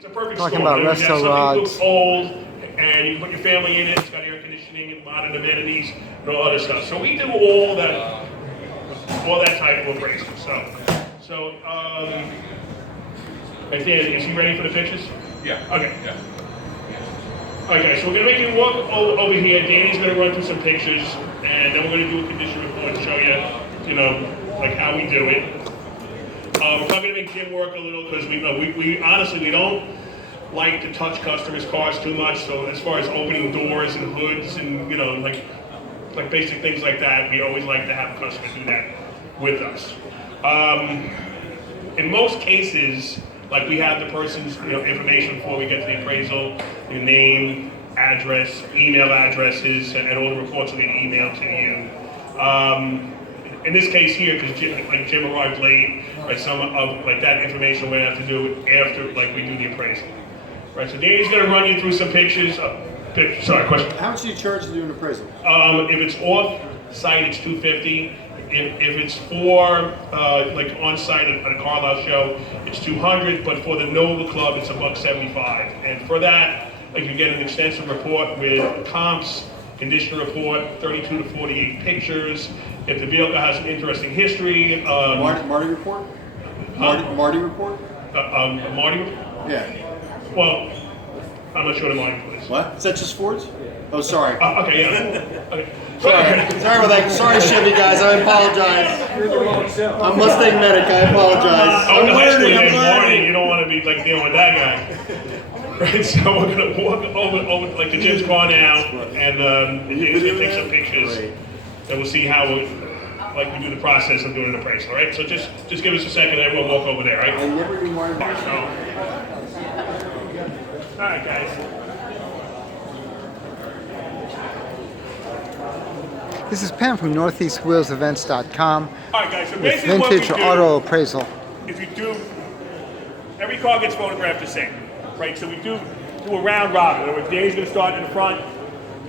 It's a perfect Talking storm. about You have resto something that looks rods. old, and you put your family in it. It's got air conditioning and modern amenities and all other stuff. So we do all that type of appraisal. So, right there, is he ready for the pictures? Yeah. Okay. Yeah. Okay, so we're gonna make you walk over here. Danny's gonna run through some pictures, and then we're gonna do a condition report to show you, like how we do it. We're probably gonna make Jim work a little because we honestly we don't like to touch customers' cars too much. So as far as opening doors and hoods and like basic things like that, we always like to have a customer do that with us. In most cases, like we have the person's information before we get to the appraisal, your name, address, email addresses, and all the reports will get emailed to you. In this case here, because Jim arrived late, some of that information we're gonna have to do after we do the appraisal. Right, so Danny's gonna run you through some pictures. Sorry, question. How much do you charge to do an appraisal? If it's off site, it's $250. If it's for on site at a Carlisle show, it's $200. But for the Nova Club, it's $175. And for that, you get an extensive report with comps, condition report, 32 to 48 pictures. If the vehicle has an interesting history, Marty report? Marty report? Marty. Yeah. Well, I'm not sure the Marty report is. What? Is that just Fords? Oh, sorry. Okay, yeah. Okay. Sorry about that. Sorry, Chevy guys. I apologize. You're in the wrong cell. I'm Mustang Medic. I apologize. I'm learning. learning. You don't want to be dealing with that guy. Right, so we're gonna walk over to Jim's car now, and Dave's gonna take some pictures, and we'll see how we do the process of doing an appraisal. Right, so just give us a second, and we'll walk over there. Right. I never knew Marty. All right, guys. This is Pam from NortheastWheelsEvents.com All right, guys. So with basically, what we vintage do auto appraisal. is we do every car gets photographed the same, right? So we do a round robin. In other words, Danny's going to start in the front,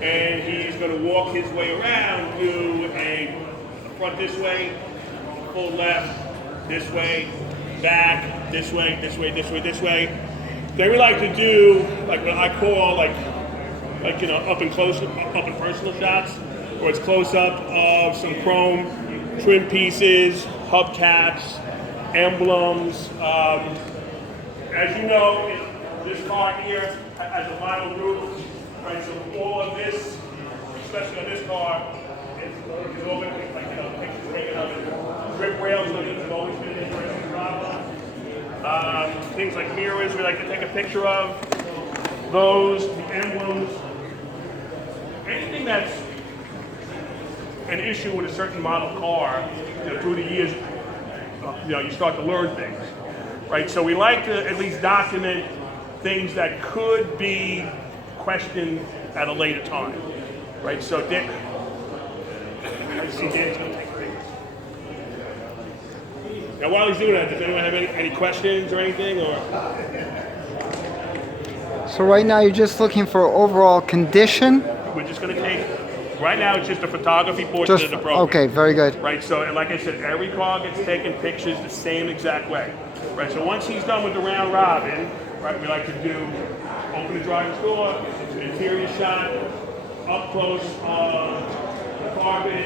and he's going to walk his way around, do a front this way, full left, this way, back, this way, this way, this way, this way. Then we like to do what I call up and personal shots, where it's close up of some chrome trim pieces, hubcaps, emblems. As you know, this car here has a vinyl roof, right? So all of this, especially on this car, is all been pictures taken of it. Grip rails on these have always been an interesting problem. Things like mirrors, we like to take a picture of. Those, the emblems, anything that's an issue with a certain model car, through the years, you start to learn things, right? So we like to at least document things that could be questioned at a later time, right? So I see Dan's gonna take pictures. Now while he's doing that, does anyone have any questions or anything, or? So right now you're just looking for overall condition? We're just gonna take, right now it's just a photography portion of the program. Okay, very good. Right, so, and like I said, every car gets taken pictures the same exact way. Right, so once he's done with the round robin, right, we like to do, open the driver's door, interior shot, up close, the carpet,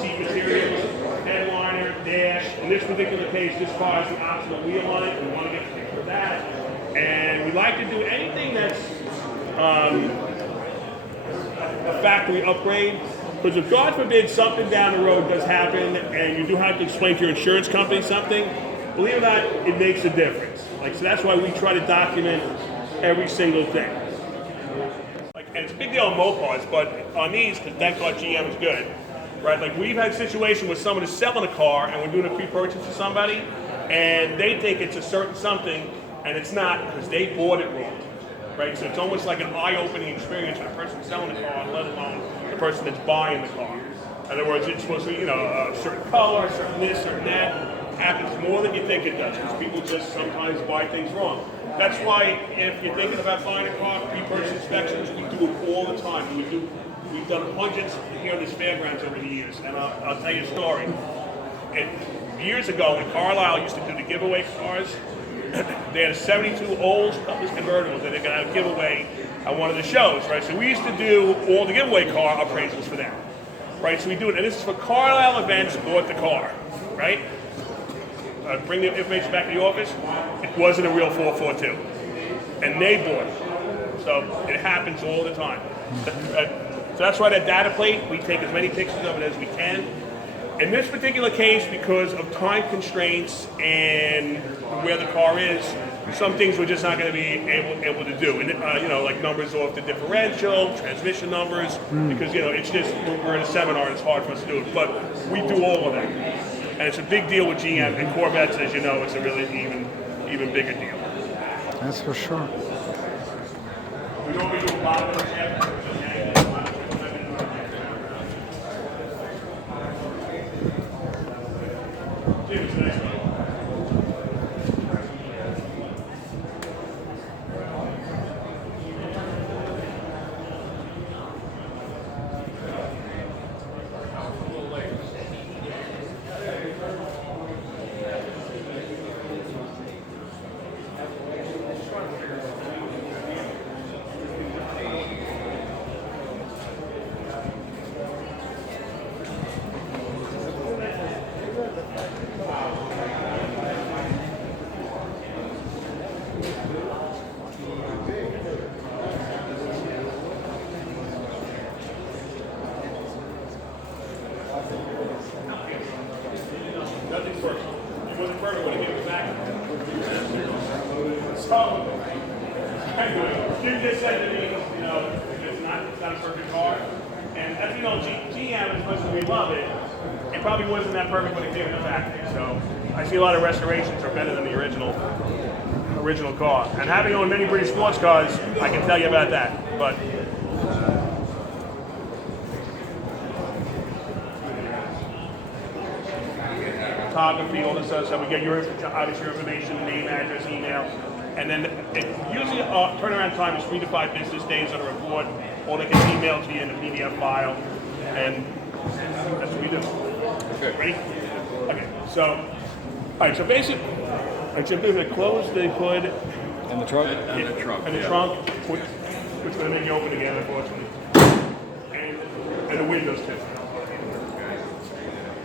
seat materials, headliner, dash. In this particular case, this car has the optional wheel on it. We want to get a picture of that. And we like to do anything that's a factory upgrade. Because if God forbid something down the road does happen and you do have to explain to your insurance company something, believe it or not, it makes a difference. So that's why we try to document every single thing. And it's a big deal on Mopars, but on these, because thank God GM is good, right? We've had situations where someone is selling a car and we're doing a pre-purchase to somebody, and they think it's a certain something, and it's not because they bought it wrong, right? So it's almost like an eye-opening experience for the person selling the car, let alone the person that's buying the car. In other words, it's supposed to be, a certain color, a certain this, certain that. Happens more than you think it does, because people just sometimes buy things wrong. That's why if you're thinking about buying a car, pre-purchase inspections, we do it all the time. We've done hundreds here on this fairgrounds over the years, and I'll tell you a story. And years ago, when Carlisle used to do the giveaway cars, they had 72 Olds Cutlass convertibles that they're going to give away at one of the shows, right? So we used to do all the giveaway car appraisals for them, right? So we do it, and this is for Carlisle events, bought the car, right? Bring the information back to the office. It wasn't a real 442, and they bought it. So it happens all the time. So that's why that data plate, we take as many pictures of it as we can. In this particular case, because of time constraints and where the car is, some things we're just not going to be able to do. And you know, like numbers off the differential, transmission numbers, because you know it's just we're in a seminar and it's hard for us to do it. But we do all of that, and it's a big deal with GM and Corvettes, as you know. It's a really even bigger deal. That's for sure. We normally do a lot of those. Nothing's first. It wasn't perfect when it came back. So, anyway, Jim just said to me, you know, it's not a perfect car. And as you know, GM, as much as we love it, it probably wasn't that perfect when it came in the factory. So I see a lot of restorations are better than the original car. And having owned many British sports cars, I can tell you about that. But photography, all this other stuff. We get your obviously your information, name, address, email, and then usually turnaround time is 3 to 5 business days on a report, or they can email to you in a PDF file, and that's what we do. Okay. Ready? Okay. So, all right. So basically, the clothes they put In the trunk? in the trunk, which is going to make you open again, unfortunately, and the windows too.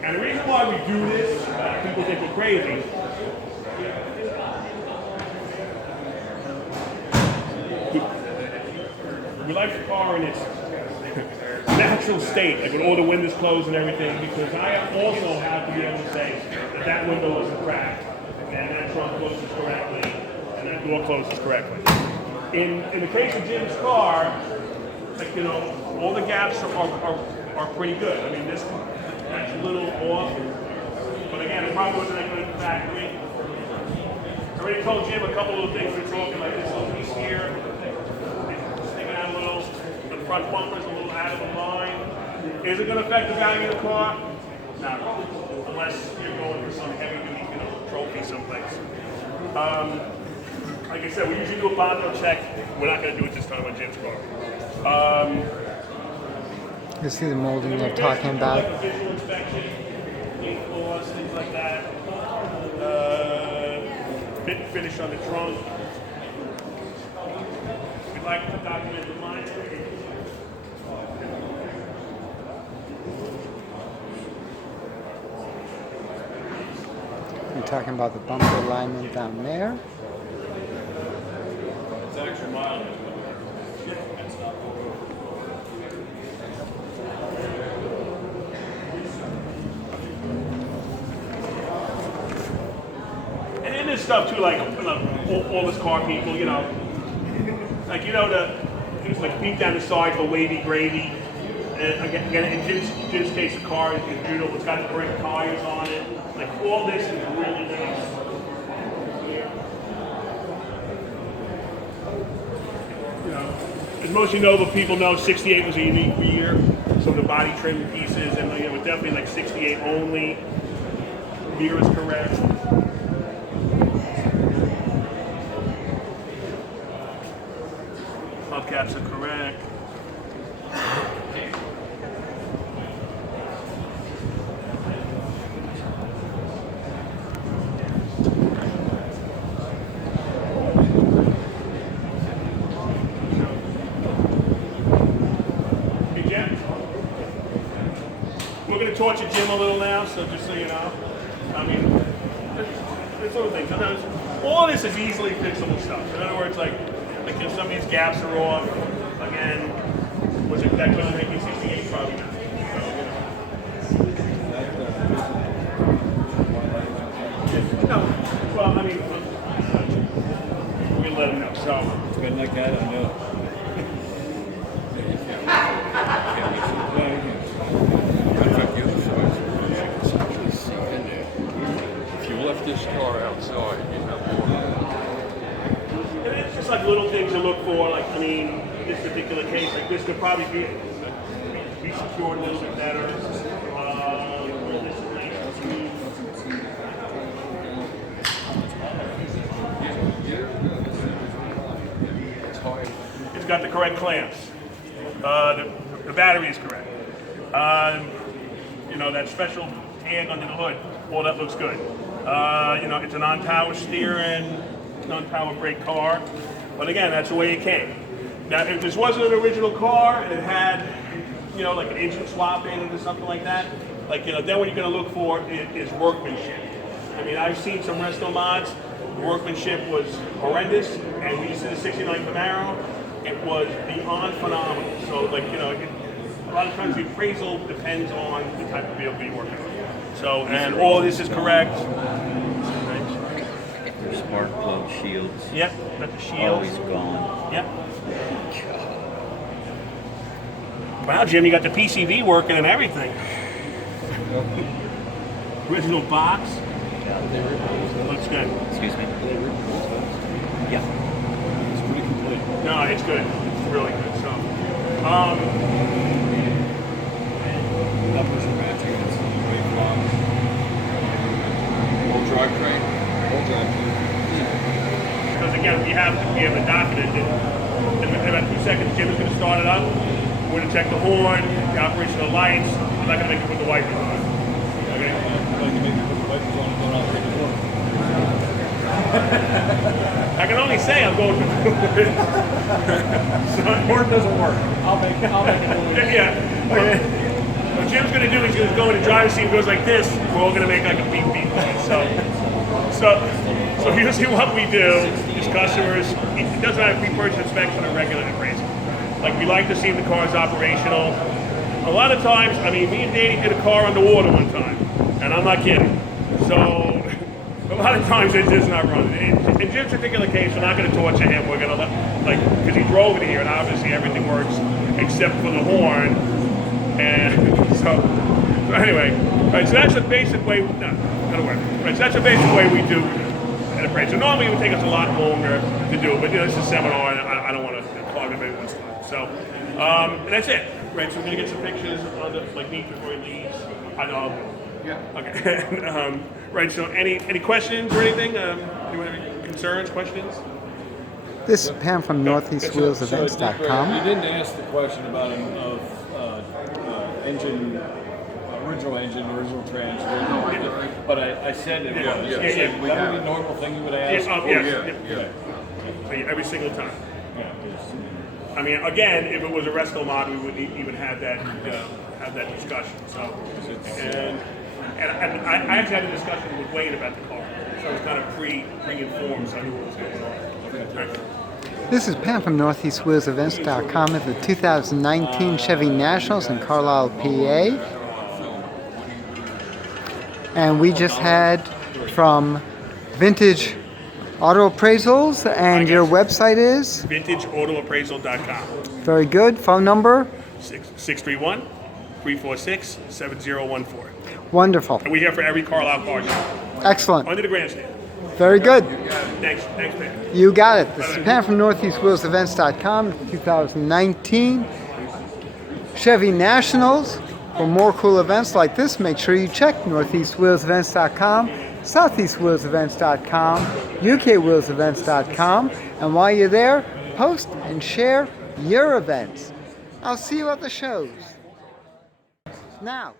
And the reason why we do this, people think we're crazy. We like the car in its natural state, like with all the windows closed and everything, because I also have to be able to say that that window isn't cracked, and that trunk closes correctly, and that door closes correctly. In the case of Jim's car, like, you know, all the gaps are pretty good. I mean, this. That's a little off, but again, it probably wasn't that good in the factory. I already told Jim a couple of things we're talking, like this little piece here, sticking out a little, the front bumper's a little out of the line. Is it going to affect the value of the car? No, unless you're going for some heavy-duty, you know, trophy someplace. Like I said, we usually do a bondo check. We're not going to do it this time on Jim's car. You see the molding they're talking about. Like a visual inspection, clean floors, things like that. Fit and finish on the trunk. We'd like to document the line. You're talking about the bumper alignment down there. It's extra mild. This stuff too, like all this car people, you know, like, you know, it's like peek down the side for wavy gravy. And again, in Jim's case, the car is beautiful. It's got the correct tires on it. Like, all this is really nice. You know, as most of you know, but people know, 68 was a unique year. So the body trim pieces, and you know, it's definitely like 68 only. Mirror is correct. Hubcaps are correct. torture Jim a little now, so just so you know. I mean, there's little things. Sometimes all this is easily fixable stuff. In other words, like if some of these gaps are off, again, was it that was 1968? Probably not. No, well, I mean, we let him know. So. Good like that, I know. If you left this car outside, you'd have more. And it's just like little things to look for. Like, I mean, this particular case, like this could probably be secured a little bit better. Where this is nice and smooth. It's got the correct clamps. The battery is correct. You know, that special tag under the hood, all that looks good. You know, it's a non-power steering, non-power brake car. But again, that's the way it came. Now, if this wasn't an original car and it had, you know, like an engine swap in it or something like that, like, you know, then what you're going to look for is workmanship. I mean, I've seen some resto mods. The workmanship was horrendous, and when you see the '69 Camaro, it was beyond phenomenal. So, like, you know, a lot of times the appraisal depends on the type of vehicle you're working on. So, and all of this is correct. Spark plug shields. Yep, got the shields. Always gone. Yep. Wow, Jim, you got the PCV working and everything. Original box. Looks good. Excuse me? Yeah. It's pretty complete. No, it's good. It's really good. So, Numbers are matching. It's great block. Full drivetrain. Full drive. because again, we have it documented. In about 2 seconds, Jim is going to start it up. We're going to check the horn, the operation of the lights. I'm not going to make you put the wipers on. Okay? I can only say I'm going to do it. Horn doesn't work. I'll make it work. Yeah. Okay. What Jim's going to do is he's going to go in the driver's seat and goes like this. We're all going to make like a beep beep noise. So usually what we do is customers, it doesn't have pre-purchase inspection or regular appraisal. Like we like to see if the car is operational. A lot of times, I mean, me and Danny did a car underwater one time, and I'm not kidding. So a lot of times it's just not running. In Jim's particular case, we're not going to torture him. We're going to because he drove it here, and obviously everything works except for the horn. And so anyway, right. So that's the basic way. No, gonna work. Right. So that's the basic way we do an appraisal. Normally it would take us a lot longer to do it, but it's a seminar, and I don't want to clog everyone's time. So, and that's it. Right. So we're gonna get some pictures on the Meet before he leaves. I know. Yeah. Okay. Right. So any questions or anything? Anyone have any concerns, questions? This is Pam from NortheastWheelsEvents.com. You didn't ask the question about engine, original trans. But I said it was. Yeah. That would be a normal thing you would ask. Every single time. Yeah. I mean, again, if it was a resto mod, we wouldn't even have that discussion. So, and I actually had a discussion with Wayne about the car, so it was kind of pre-informed, so I knew what was going on. Okay. This is Pam from NortheastWheelsEvents.com at the 2019 Chevy Nationals in Carlisle, PA. And we just had from Vintage Auto Appraisals, and your website is? VintageAutoAppraisal.com. Very good. Phone number? 631-346-7014. Wonderful. And we're here for every Carlisle car show. Excellent. Under the grandstand. Very good. Thanks, Pam. You got it. This is Pam from NortheastWheelsEvents.com, 2019 Chevy Nationals. For more cool events like this, make sure you check NortheastWheelsEvents.com, SoutheastWheelsEvents.com, UKWheelsEvents.com, and while you're there, post and share your events. I'll see you at the shows. Now.